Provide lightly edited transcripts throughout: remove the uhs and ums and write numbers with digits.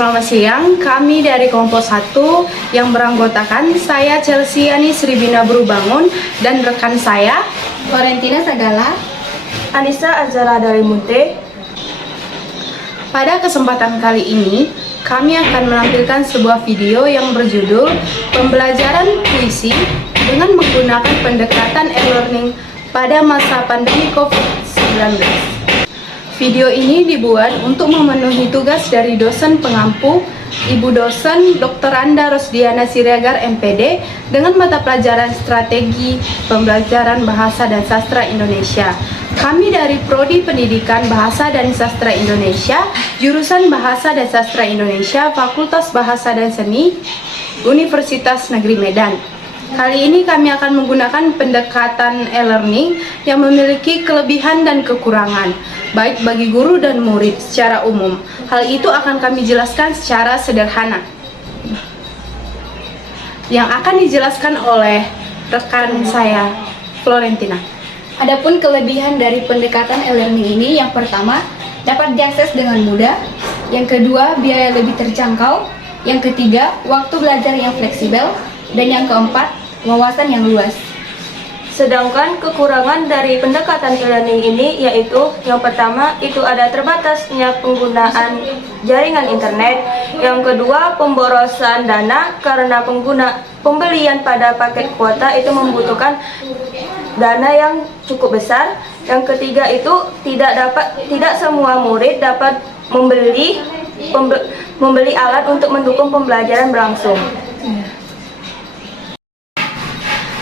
Selamat siang, kami dari kelompok 1 yang beranggotakan saya Chelsea Yani Sribina Brubangun dan rekan saya Florentina Sagala, Anissa Azara dari Munte. Pada kesempatan kali ini, kami akan menampilkan sebuah video yang berjudul Pembelajaran Puisi dengan menggunakan pendekatan e-learning pada masa pandemi COVID-19. Video ini dibuat untuk memenuhi tugas dari dosen pengampu, Ibu dosen Dr. Anda Rosdiana Siregar MPD dengan mata pelajaran Strategi Pembelajaran Bahasa dan Sastra Indonesia. Kami dari Prodi Pendidikan Bahasa dan Sastra Indonesia, jurusan Bahasa dan Sastra Indonesia, Fakultas Bahasa dan Seni, Universitas Negeri Medan. Kali ini kami akan menggunakan pendekatan e-learning yang memiliki kelebihan dan kekurangan, baik bagi guru dan murid secara umum. Hal itu akan kami jelaskan secara sederhana, yang akan dijelaskan oleh rekan saya, Florentina. Adapun kelebihan dari pendekatan e-learning ini, yang pertama, dapat diakses dengan mudah. Yang kedua, biaya lebih terjangkau. Yang ketiga, waktu belajar yang fleksibel. Dan yang keempat, wawasan yang luas. Sedangkan kekurangan dari pendekatan e-learning ini yaitu yang pertama itu ada terbatasnya penggunaan jaringan internet, yang kedua pemborosan dana karena pembelian pada paket kuota itu membutuhkan dana yang cukup besar, yang ketiga itu tidak semua murid dapat membeli alat untuk mendukung pembelajaran berlangsung.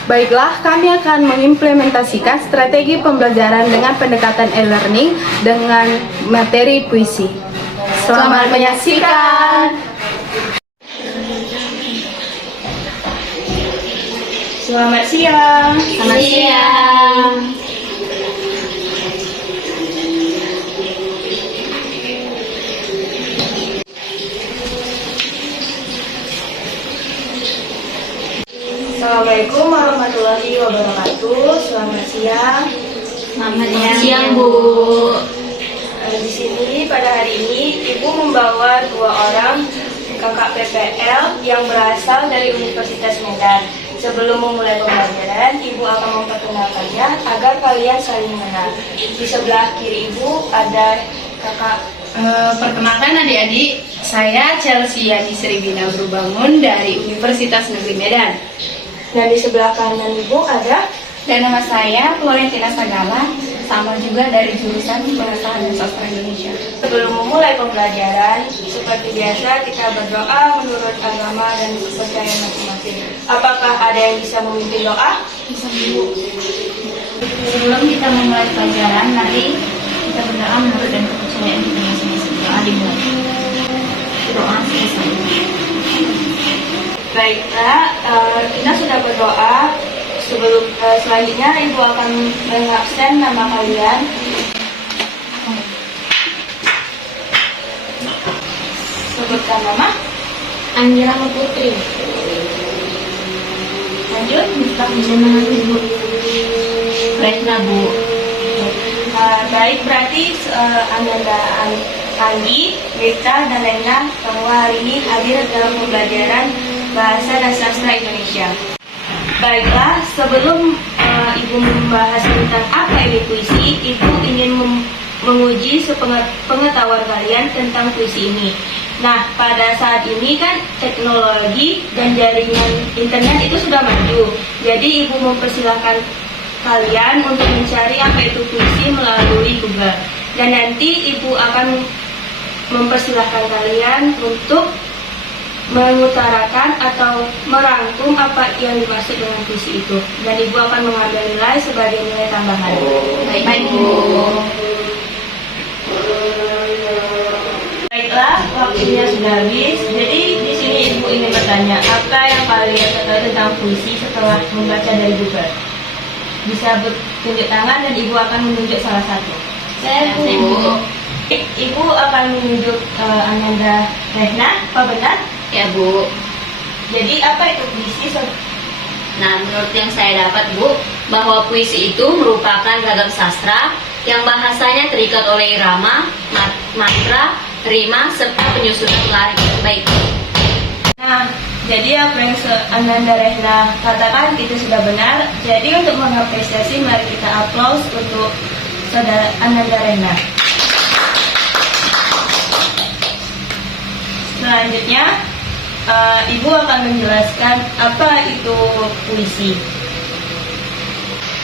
Baiklah, kami akan mengimplementasikan strategi pembelajaran dengan pendekatan e-learning dengan materi puisi. Selamat menyaksikan. Selamat siang. Selamat siang. Assalamualaikum warahmatullahi wabarakatuh. Selamat siang. Selamat siang, Bu. Di sini pada hari ini Ibu membawa 2 orang kakak PPL yang berasal dari Universitas Medan. Sebelum memulai pembelajaran, Ibu akan memperkenalkannya agar kalian saling mengenal. Di sebelah kiri Ibu ada kakak. Perkenalkan adik-adik, saya Chelsea Yani Sribina Brubangun dari Universitas Negeri Medan. Dan di sebelah kanan Ibu ada. Dan nama saya Florentina Sagala, sama juga dari jurusan Bahasa dan Sastra Indonesia. Sebelum memulai pembelajaran, seperti biasa kita berdoa menurut agama dan kepercayaan masing-masing. Apakah ada yang bisa memimpin doa? Bisa, Bu. Sebelum kita memulai pelajaran, mari kita berdoa menurut dan kepercayaan kita masing-masing. Doa dimulai. Doa selesai. Baiklah, kita sudah berdoa. Selanjutnya Ibu akan mengabsen nama kalian. Sebutkan nama. Anjira Putri. Lanjut. Bu. Retna, Bu. Baik, berarti Ananda, Anggi, Rita, dan Lena semua hari ini hadir dalam pembelajaran Bahasa dan Sastra Indonesia. Baiklah, sebelum Ibu membahas tentang apa ini puisi, Ibu ingin menguji pengetahuan kalian tentang puisi ini. Nah, pada saat ini kan teknologi dan jaringan internet itu sudah maju. Jadi Ibu mempersilahkan kalian untuk mencari apa itu puisi melalui Google. Dan nanti Ibu akan mempersilahkan kalian untuk mengutarakan atau merangkum apa yang dimaksud dengan puisi itu, dan Ibu akan mengambil nilai sebagai nilai tambahan. Baik, Bu. Baiklah, waktunya sudah habis. Jadi di sini Ibu ingin bertanya, apa yang kalian ketahui tentang puisi setelah membaca dari Google? Bisa bertunjuk tangan dan Ibu akan menunjuk salah satu. Saya, Bu. Ibu akan menunjuk Ananda Rehna, apa benar? Ya, Bu. Jadi apa itu puisi? Nah, menurut yang saya dapat, Bu, bahwa puisi itu merupakan ragam sastra yang bahasanya terikat oleh irama, matra, rima, serta penyusunan bait. Nah, jadi apa yang Ananda Rehna katakan itu sudah benar. Jadi untuk mengapresiasi, mari kita aplaus untuk saudara Ananda Rehna. Selanjutnya, Ibu akan menjelaskan apa itu puisi.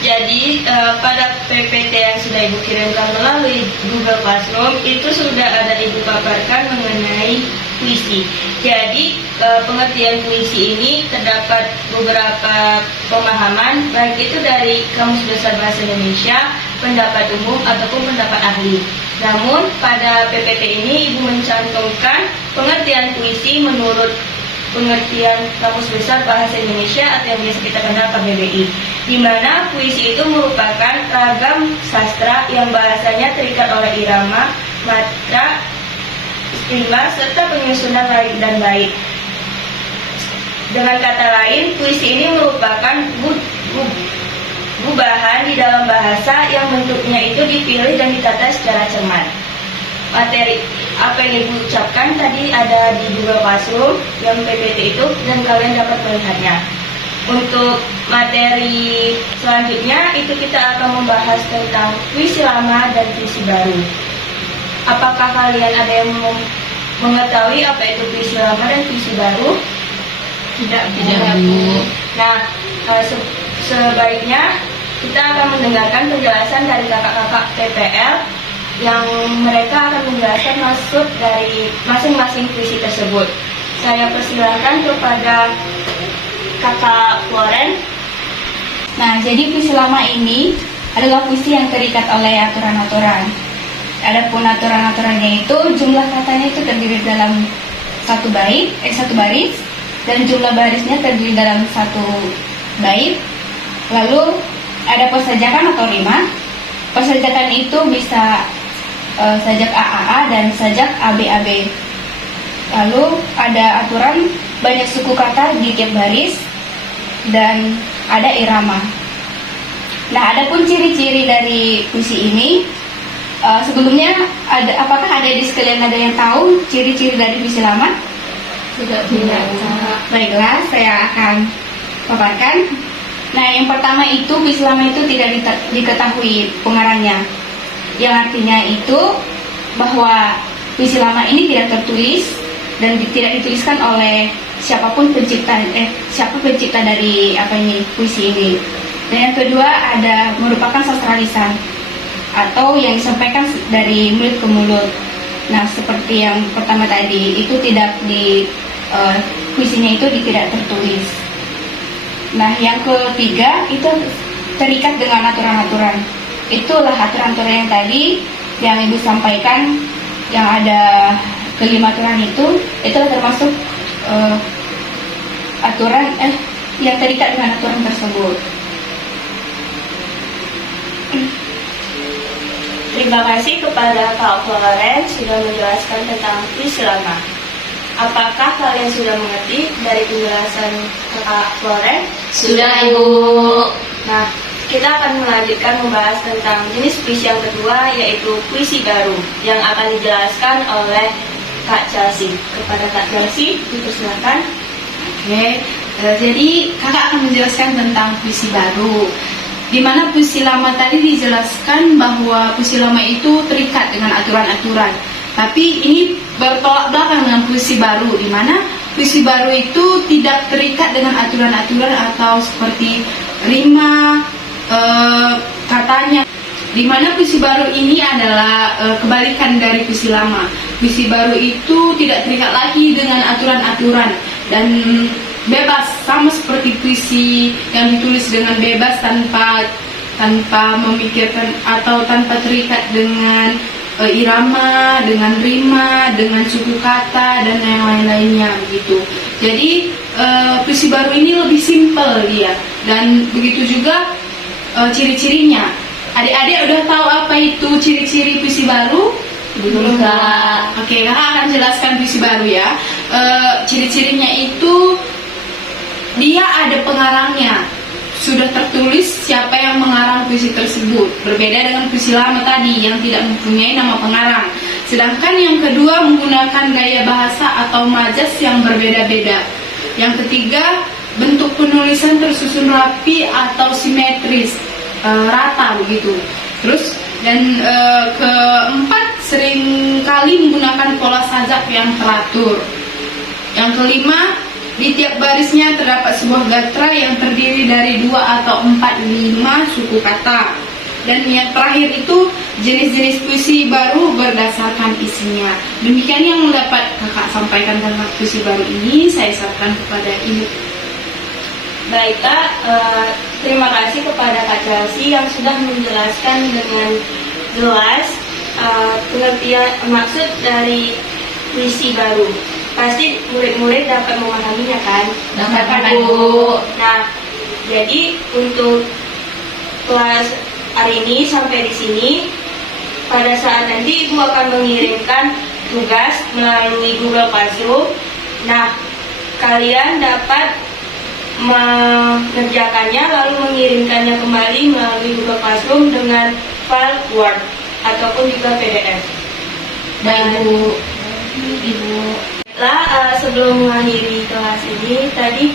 Jadi pada PPT yang sudah Ibu kirimkan melalui Google Classroom itu sudah ada Ibu paparkan mengenai puisi. Jadi pengertian puisi ini terdapat beberapa pemahaman, baik itu dari Kamus Besar Bahasa Indonesia, pendapat umum ataupun pendapat ahli. Namun pada PPT ini Ibu mencantumkan pengertian puisi menurut pengertian Kamus Besar Bahasa Indonesia atau yang biasa kita kenal KBBI, di mana puisi itu merupakan ragam sastra yang bahasanya terikat oleh irama, matra, rima, serta penyusunan lain dan bait. Dengan kata lain, puisi ini merupakan gubahan di dalam bahasa yang bentuknya itu dipilih dan ditata secara cermat. Materi apa yang Ibu ucapkan tadi ada di Google Classroom yang PPT itu dan kalian dapat melihatnya. Untuk materi selanjutnya itu kita akan membahas tentang puisi lama dan puisi baru. Apakah kalian ada yang mengetahui apa itu puisi lama dan puisi baru? Tidak, Bu. Nah, sebaiknya kita akan mendengarkan penjelasan dari kakak-kakak PPL yang mereka akan menjelaskan maksud dari masing-masing puisi tersebut. Saya persilahkan kepada Kakak Floren. Nah, jadi puisi lama ini adalah puisi yang terikat oleh aturan-aturan. Adapun aturan-aturannya itu jumlah katanya itu terdiri dalam satu baris, dan jumlah barisnya terdiri dalam satu bait. Lalu ada persajakan atau rima. Persajakan itu bisa sajak AAA dan sajak ABAB. Lalu ada aturan banyak suku kata di tiap baris dan ada irama. Nah, adapun ciri-ciri dari puisi ini, sebelumnya apakah ada di sekalian ada yang tahu ciri-ciri dari puisi lama? Tidak. Baiklah, saya akan paparkan. Nah, yang pertama itu puisi lama itu tidak diketahui pengarangnya. Yang artinya itu bahwa puisi lama ini tidak tertulis dan tidak dituliskan oleh siapa pencipta dari puisi ini. Dan yang kedua ada merupakan sastra lisan atau yang disampaikan dari mulut ke mulut. Nah, seperti yang pertama tadi itu tidak puisinya itu tidak tertulis. Nah, yang ketiga itu terikat dengan aturan-aturan. Itulah aturan-aturan yang tadi yang Ibu sampaikan, yang ada kelima aturan itulah termasuk aturan yang terikat dengan aturan tersebut. Terima kasih kepada Kak Floren sudah menjelaskan tentang puisi lama. Apakah kalian sudah mengerti dari penjelasan Kak Floren? Sudah, Ibu. Nah, kita akan melanjutkan membahas tentang jenis puisi yang kedua, yaitu puisi baru yang akan dijelaskan oleh Kak Chelsea. Kepada Kak Chelsea, dipersilakan. Oke, jadi kakak akan menjelaskan tentang puisi baru. Di mana puisi lama tadi dijelaskan bahwa puisi lama itu terikat dengan aturan-aturan. Tapi ini bertolak belakang dengan puisi baru, di mana puisi baru itu tidak terikat dengan aturan-aturan atau seperti rima, katanya. Di mana puisi baru ini adalah kebalikan dari puisi lama. Puisi baru itu tidak terikat lagi dengan aturan-aturan dan bebas, sama seperti puisi yang ditulis dengan bebas tanpa memikirkan atau tanpa terikat dengan irama, dengan rima, dengan suku kata dan yang lain-lainnya begitu. Jadi puisi baru ini lebih simpel dia, dan begitu juga ciri-cirinya. Adik-adik udah tahu apa itu ciri-ciri puisi baru? Belum, Kak. Oke, kakak akan jelaskan puisi baru ya. Ciri-cirinya itu dia ada pengarangnya, sudah tertulis siapa yang mengarang puisi tersebut. Berbeda dengan puisi lama tadi yang tidak mempunyai nama pengarang. Sedangkan yang kedua menggunakan gaya bahasa atau majas yang berbeda-beda. Yang ketiga, bentuk penulisan tersusun rapi atau simetris, rata begitu. Terus keempat, seringkali menggunakan pola sajak yang teratur. Yang kelima, di tiap barisnya terdapat sebuah gatra yang terdiri dari 2 atau 4, 5 suku kata. Dan yang terakhir itu jenis-jenis puisi baru berdasarkan isinya. Demikian yang dapat kakak sampaikan tentang puisi baru ini. Saya serahkan kepada Ibu. Baik Kak, terima kasih kepada Kak Chelsea yang sudah menjelaskan dengan jelas pengertian maksud dari puisi baru. Pasti murid-murid dapat memahaminya kan? Dapat, Bu. Nah, jadi untuk kelas hari ini sampai di sini. Pada saat nanti Ibu akan mengirimkan tugas melalui Google Classroom. Nah, kalian dapat mengerjakannya lalu mengirimkannya kembali melalui Google Classroom dengan file Word ataupun juga PDF. Baik, Bu. Ibu. Sebelum mengakhiri kelas ini, tadi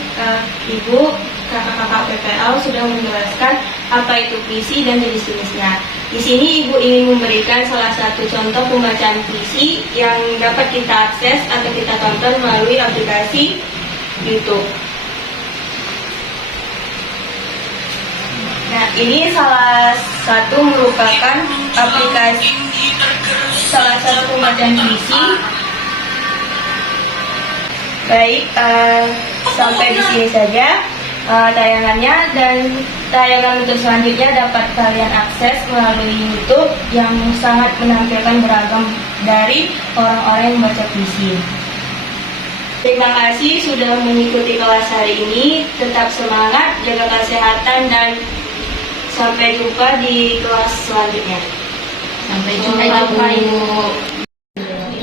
Ibu, kakak-kakak PPL sudah menjelaskan apa itu puisi dan jenis-jenisnya. Di sini Ibu ingin memberikan salah satu contoh pembacaan puisi yang dapat kita akses atau kita tonton melalui aplikasi YouTube. Nah, ini salah satu merupakan aplikasi, salah satu pembacaan puisi. Baik, sampai di sini saja tayangannya, dan tayangan untuk selanjutnya dapat kalian akses melalui YouTube yang sangat menampilkan beragam dari orang-orang yang membaca puisi. Terima kasih sudah mengikuti kelas hari ini. Tetap semangat, jaga kesehatan, dan sampai jumpa di kelas selanjutnya. Sampai jumpa, Bu.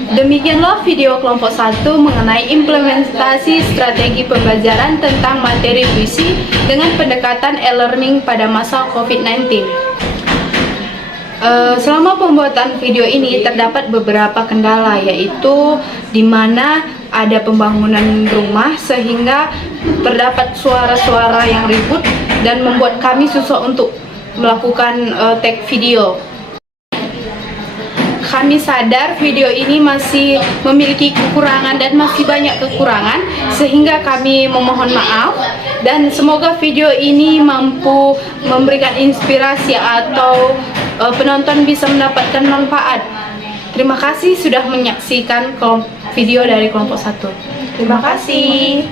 Demikianlah video kelompok 1 mengenai implementasi strategi pembelajaran tentang materi puisi dengan pendekatan e-learning pada masa COVID-19. Selama pembuatan video ini terdapat beberapa kendala, yaitu di mana ada pembangunan rumah sehingga terdapat suara-suara yang ribut dan membuat kami susah untuk melakukan take video. Kami sadar video ini masih memiliki kekurangan dan masih banyak kekurangan, sehingga kami memohon maaf, dan semoga video ini mampu memberikan inspirasi atau penonton bisa mendapatkan manfaat. Terima kasih sudah menyaksikan video dari kelompok 1. Terima kasih.